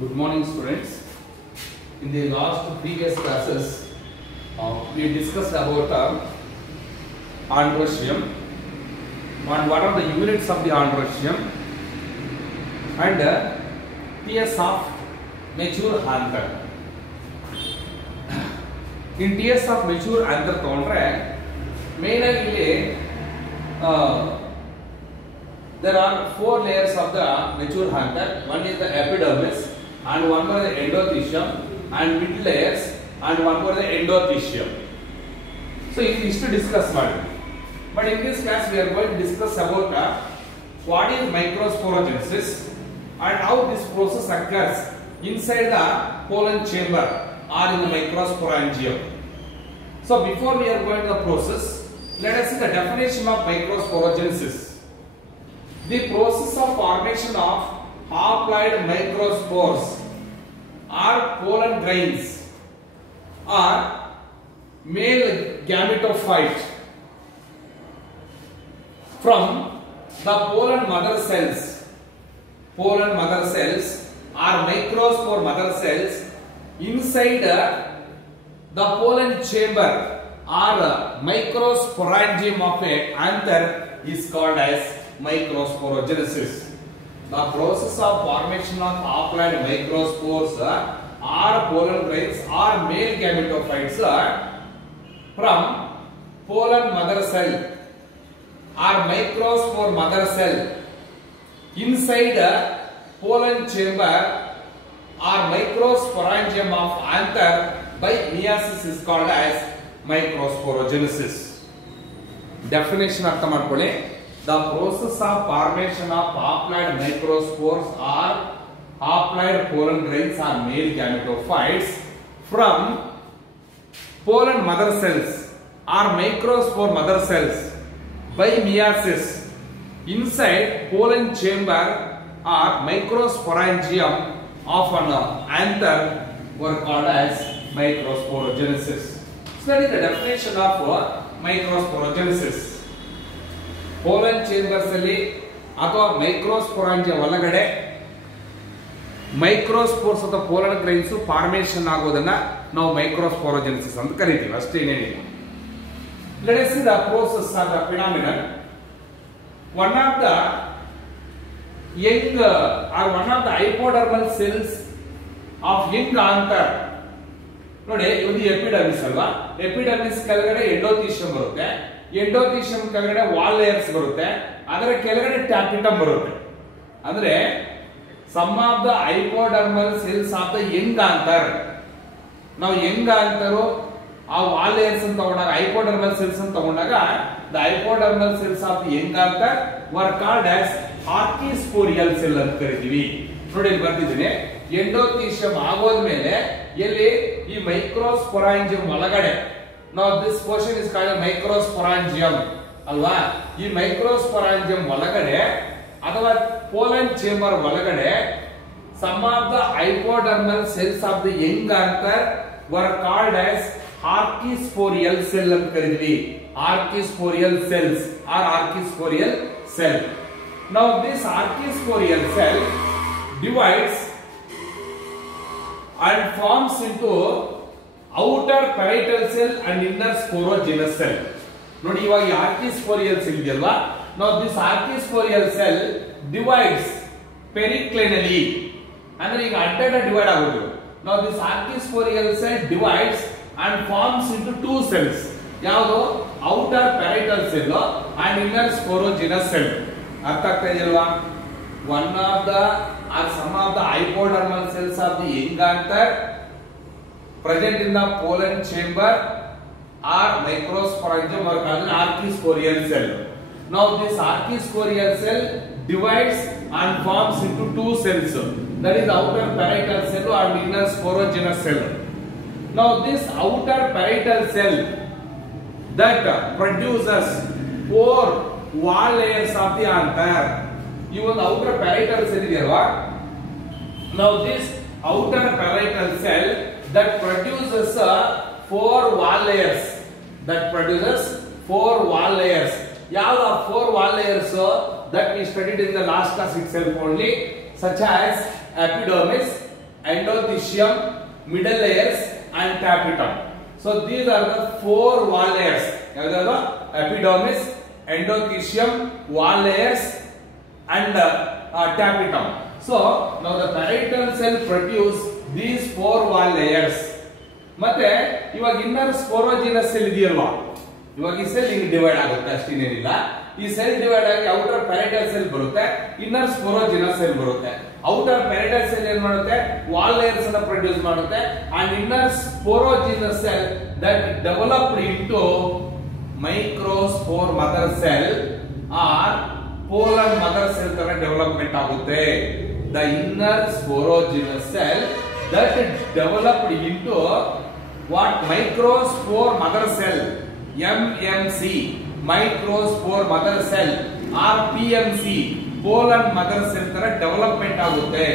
Good morning, students. In the last previous classes, we discussed about androecium and what are the units of the androecium and TS of mature anther. In TS of mature anther ತಗೊಂಡ್ರೆ main ಆಗಿ ಇಲ್ಲಿ there are four layers of the mature anther. One is the epidermis and one more the endothecium and mid layers and one more the endothecium. So it is to discuss ಮಾಡಿ. But in this class we are going to discuss about what is microsporogenesis and how this process occurs inside the pollen chamber or in the microsporangium. So before we are going to the process, let us see the definition of microsporogenesis. The process of formation of haploid microspores or pollen grains or male gametophyte from the pollen mother cells. Pollen mother cells or microspore mother cells inside the pollen chamber or microsporangium of a anther is called as microsporogenesis. The process of formation of haploid microspores or pollen grains or male gametophytes from pollen mother cell or microspore mother cell inside pollen chamber or microsporangium of anther by meiosis is called as microsporogenesis. Definition ಅರ್ಥ ಮಾಡ್ಕೊಳ್ಳಿ. The process of formation of haploid microspores or haploid pollen grains or male gametophytes from pollen mother cells or microspore mother cells by meiosis inside pollen chamber or microsporangium of an anther were called as microsporogenesis. So that is the definition of microsporogenesis. Pollen chambers ಅಲ್ಲಿ ಅಥವಾ ಮೈಕ್ರೋಸ್ಪೊರಾಂಜಿಯ ಒಳಗಡೆ ಮೈಕ್ರೋಸ್ಪೋರ್ಸ್ ಅಥವಾ pollen grains formation ಆಗೋದನ್ನ ನಾವು ಮೈಕ್ರೋಸ್ಪೊರೋಜೆನೆಸಿಸ್ ಅಂತ ಕರಿತೀವಿ. ಅಷ್ಟೇನೇನಿಲ್ಲ. Let us see the process or the phenomenon. One of the young or one of the hypodermal cells of young anther ನೋಡಿ ಇದು ಎಪಿಡರ್ಮಿಸ್ ಅಲ್ವಾ. ಎಪಿಡರ್ಮಿಸ್ ಕೆಳಗಡೆ ಎಂಡೋಥೀಶಿಯಂ ಬರುತ್ತೆ. ಎಂಡೋಥೀಶಿಯಂ ಕೆಳಗಡೆ ವಾಲ್ ಲೇಯರ್ಸ್ ಬರುತ್ತೆ. ಅದರ ಕೆಳಗಡೆ ಟ್ಯಾಪಿಟಮ್ ಬರುತ್ತೆ. ಅಂದ್ರೆ some of the hypodermal cells of the young anther. ನಾವು ಯಂಗ್ ಆಂಥರ್ ಆ ವಾಲ್ ಲೇಯರ್ಸ್ ಅಂತ ತಗೊಂಡಾಗ ಹೈಪೋಡರ್ಮಲ್ ಸೆಲ್ಸ್ ಅಂತ ತಗೊಂಡಾಗ the hypodermal cells of the young anther were called as archesporial cell ಅಂತ ಕರಿತೀವಿ. ನೋಡಿ ಇಲ್ಲಿ ಬರ್ತಿದ್ದೀನಿ. ಎಂಡೋಥೀಶಿಯಂ ಆಗೋದ್ಮೇಲೆ ಎಲ್ಲಿ ಈ ಮೈಕ್ರೋಸ್ಪೊರಾಂಜಿಯಂ ಒಳಗಡೆ ನಾವು this portion is called microsporangium ಅಲ್ವಾ. ಈ ಮೈಕ್ರೋಸ್ಪೊರಾಂಜಿಯಂ ಒಳಗಡೆ ಅಥವಾ ಪೋಲನ್ ಚೇಂಬರ್ ಒಳಗಡೆ some of the hypodermal cells of the young anther were called as archesporial cell ಅಂತ ಕರೀತೀವಿ. Archesporial cells are archesporial cell. Now this archesporial cell divides and forms into outer parietal cell and inner sporogenous cell. ನೋಡಿ ಇವಾಗ ಆರ್ಕಿಸ್ಪೋರಿಯಲ್ cell ಇದೆಯಲ್ವಾ. now this archisporial cell divides periclinally ಅಂದ್ರೆ ಈಗ ಅಡ್ಡ divide ಆಗೋದು. now this archisporial cell divides and forms into two cells. ಯಾವುದು outer parietal cell and inner sporogenous cell. ಅರ್ಥ ಆಗ್ತಾ ಇದೆಯಲ್ವಾ. one of the or some of the hypodermal cells of the young anther present in the pollen chamber or microsporangium or called archisporial cell. Now this archisporial cell divides and forms into two cells, that is outer parietal cell and inner sporogenous cell. Now this outer parietal cell that produces four wall layers of the anther. ಈ ಒಂದು outer ಪ್ಯಾರೈಟಲ್ cell ಇದೆಯಲ್ವಾ. now this outer parietal cell that produces four wall layers ಯಾವುದು ಆ four wall layers that we studied in the last class itself only, such as epidermis, endothelium, middle layers, and tapetum. So these are the 4 wall layers. Epidermis, endothelium, wall layers, and tapetum. So now the parietal cell produce these 4 wall layers. ಮತ್ತೆ ಇವಾಗ inner sporogenous cell ಇದೆಯಲ್ವಾ, ಇವಾಗ ಈ cell ಹಿಂಗ್ divide ಆಗುತ್ತೆ ಅಷ್ಟೇನಿಲ್ಲ. ಈ cell divide ಆಗಿ ಔಟರ್ ಪ್ಯಾರಿಟಲ್ ಸೆಲ್ ಬರುತ್ತೆ, ಇನ್ನರ್ ಸ್ಪೋರೋಜಿನಸ್ ಸೆಲ್ ಬರುತ್ತೆ. ಔಟರ್ ಪ್ಯಾರಿಟಲ್ ಸೆಲ್ ಏನ್ ಮಾಡುತ್ತೆ, ವಾಲ್ ಲೇಯರ್ಸ್ ಅನ್ನು ಪ್ರೊಡ್ಯೂಸ್ ಮಾಡುತ್ತೆ. And inner sporogenous cell that developed into microspore mother cell or pollen mother cell ತರ ಡೆವಲಪ್ಮೆಂಟ್ ಆಗುತ್ತೆ. The inner sporogenous cell that developed into what microspore mother cell, MMC, microspore mother cell, or PMC, pollen mother cell ತರ development ಆಗುತ್ತೆ.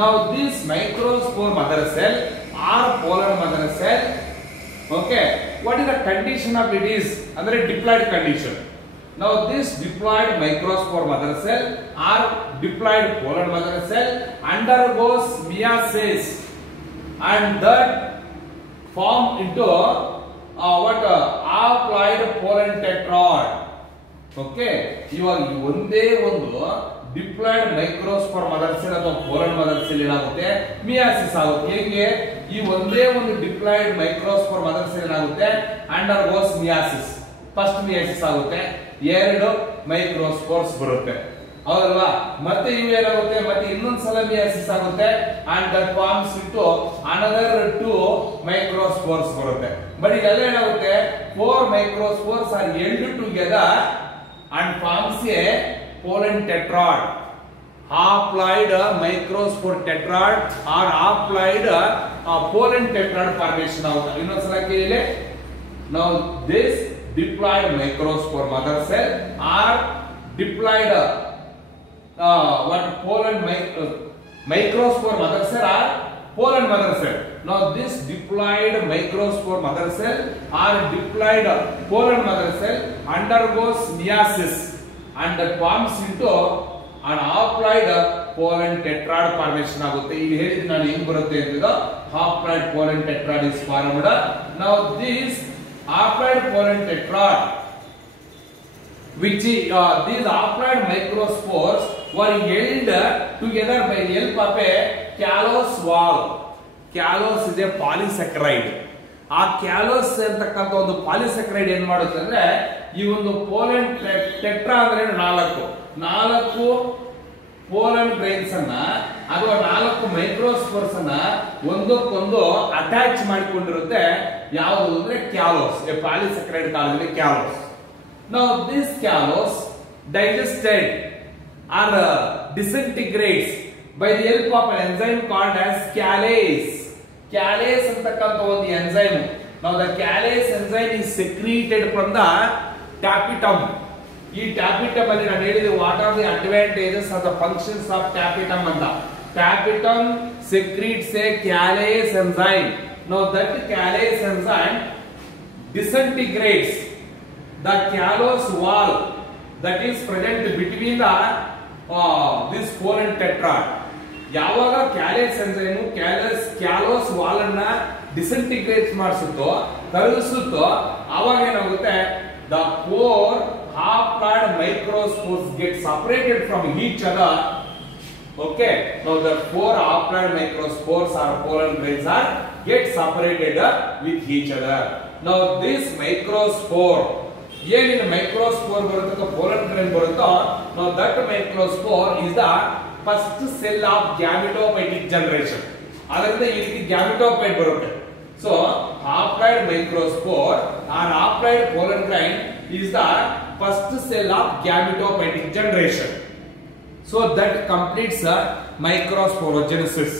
Now this microspore mother cell or pollen mother cell, okay, what is the condition of it is ಅಂದ್ರೆ diploid condition. Now this diploid microspore mother cell or diploid pollen mother cell undergoes meiosis and that form into haploid pollen tetrad. Okay, ಇವಾಗ ಒಂದೇ ಒಂದು diploid microspore mother cell ಅಥವಾ pollen mother cell ಏನಾಗುತ್ತೆ, ಮಿಯಾಸಿಸ್ ಆಗುತ್ತೆ. ಹೇಗೆ, ಈ ಒಂದೇ ಒಂದು ಡಿಪ್ಲಾಯ್ಡ್ ಮೈಕ್ರೋಸ್ಪೋರ್ ಮದರ್ ಸೆಲ್ ಏನಾಗುತ್ತೆ, ಅಂಡರ್ಗೋಸ್ ಮಿಯಾಸಿಸ್. ಫಸ್ಟ್ ಮಿಯಾಸಿಸ್ ಆಗುತ್ತೆ, 2 ಮೈಕ್ರೋಸ್ಪೋರ್ಸ್ ಬರುತ್ತೆ, ಹೌದಲ್ವಾ. ಮತ್ತೆ ಇವು ಏನಾಗುತ್ತೆ, ಮತ್ತೆ ಇನ್ನೊಂದ್ಸಲ ಮಿಯಾಸಿಸ್ ಆಗುತ್ತೆ and that forms into another 2 microspores ಬರುತ್ತೆ. ಬಟ್ ಇದೆಲ್ಲ ಏನಾಗುತ್ತೆ, 4 microspores are end together and forms a pollen tetrad, haploid microspore tetrad or haploid pollen tetrad formation ಆಗುತ್ತೆ. ಇನ್ನೊಂದ್ಸಲ ಕೇಳಿ. Now this diploid microspore mother cell or diploid pollen microspore mother cell or pollen mother cell. Now this diploid microspore mother cell or diploid pollen mother cell undergoes meiosis and that forms into an haploid pollen tetrad formation ಆಗುತ್ತೆ. ಇಲ್ಲಿ ಹೇಳಿದ್ರೆ ನಾನು ಹೆಂಗ್ ಬರುತ್ತೆ ಅಂತ, haploid pollen tetrad is formed. Now this haploid pollen tetrad, which these haploid microspores were held together by the help of a callus wall. Callus is a polysaccharide. ಆ ಕ್ಯಾಲೋಸ್ ಅಂತಕ್ಕಂಥ ಒಂದು ಪಾಲಿಸೆಕ್ರೈಡ್ ಏನ್ ಮಾಡುತ್ತೆ ಅಂದ್ರೆ, ಈ ಒಂದು ಪೋಲೆನ್ ಟೆಟ್ರಾ ಅಂದ್ರೆ 4 ಪೋಲೆನ್ ಗ್ರೈನ್ಸ್ ಅನ್ನ ಅಥವಾ 4 ಮೈಕ್ರೋಸ್ಪೋರ್ಸ್ ಅನ್ನ ಒಂದಕ್ಕೊಂದು ಅಟ್ಯಾಚ್ ಮಾಡಿಕೊಂಡಿರುತ್ತೆ. ಯಾವುದು ಅಂದ್ರೆ callose, a polysaccharide called callose. Now this callus digested or disintegrates by the help of an enzyme called as callase. Callase ಅಂತಕ್ಕಂಥ ಒಂದು enzyme. Now the callase enzyme is secreted from the tapetum. ಈ tapetum ಅಲ್ಲಿ ನಾನು ಹೇಳಿದೆ what are the advantages or the functions of tapetum ಅಂತ. Tapetum secretes a callase enzyme. Now that callase enzyme disintegrates the callus wall that is present between the this pollen tetrad. ಯಾವಾಗ ಕ್ಯಾಲೇಸ್ enzyme ಕ್ಯಾಲೋಸ್ wall ಅನ್ನ ಡಿಸೆಂಟಿಗ್ರೇಟ್ ಮಾಡಿಸುತ್ತೋ, ಕರಗಿಸುತ್ತೋ, ಆವಾಗ ಏನಾಗುತ್ತೆ, the 4 haploid microspores get separated from each other. Okay, now the 4 haploid microspores or pollen grains are get separated with each other. Now this microspore, ಏನಿನ microspore ಬರುತ್ತೋ pollen grain ಬರುತ್ತೋ, now that microspore is the first cell of gametophytic generation. ಅದರಿಂದ ಈ ರೀತಿ gametophyte ಬರುತ್ತೆ. So haploid microspore or haploid pollen grain is the first cell of gametophytic generation. So that completes microsporogenesis.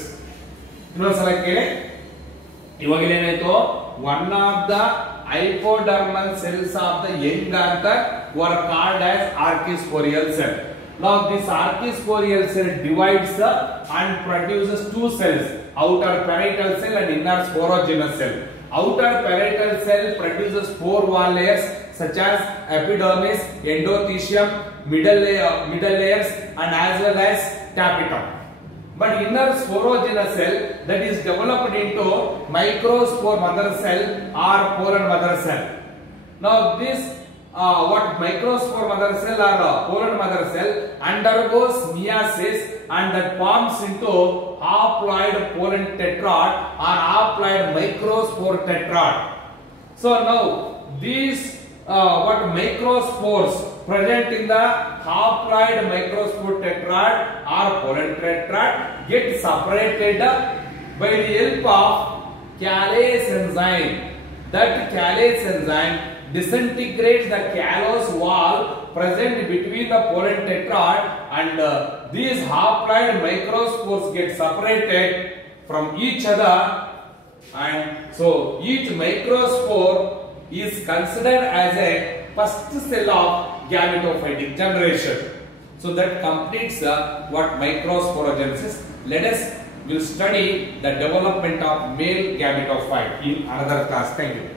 ಇನ್ನೊಂದ್ಸಲ ಕೇಳಿ. ಇವಾಗ ಏನಾಯ್ತು, one of the hypodermal cells of the young anther were called as archisporial cell. Now this archisporial cell divides and produces 2 cells, outer parietal cell and inner sporogenous cell. Outer parietal cell produces 4 wall layers such as epidermis, endothelium, middle layers and as well as tapetum. but inner sporogenous cell that is developed into microspore mother cell or pollen mother cell. Now this what microspore mother cell or pollen mother cell undergoes meiosis and that forms into haploid pollen tetrad or haploid microspore tetrad. So now these what microspores present in the haploid microspore tetrad or pollen tetrad get separated by the help of callase enzyme. That callase enzyme disintegrates the callose wall present between the pollen tetrad, and these haploid microspores get separated from each other, and so each microspore is considered as a first cell of gametophytic generation. So that completes what microsporogenesis. Let us will study the development of male gametophyte in another class. Thank you.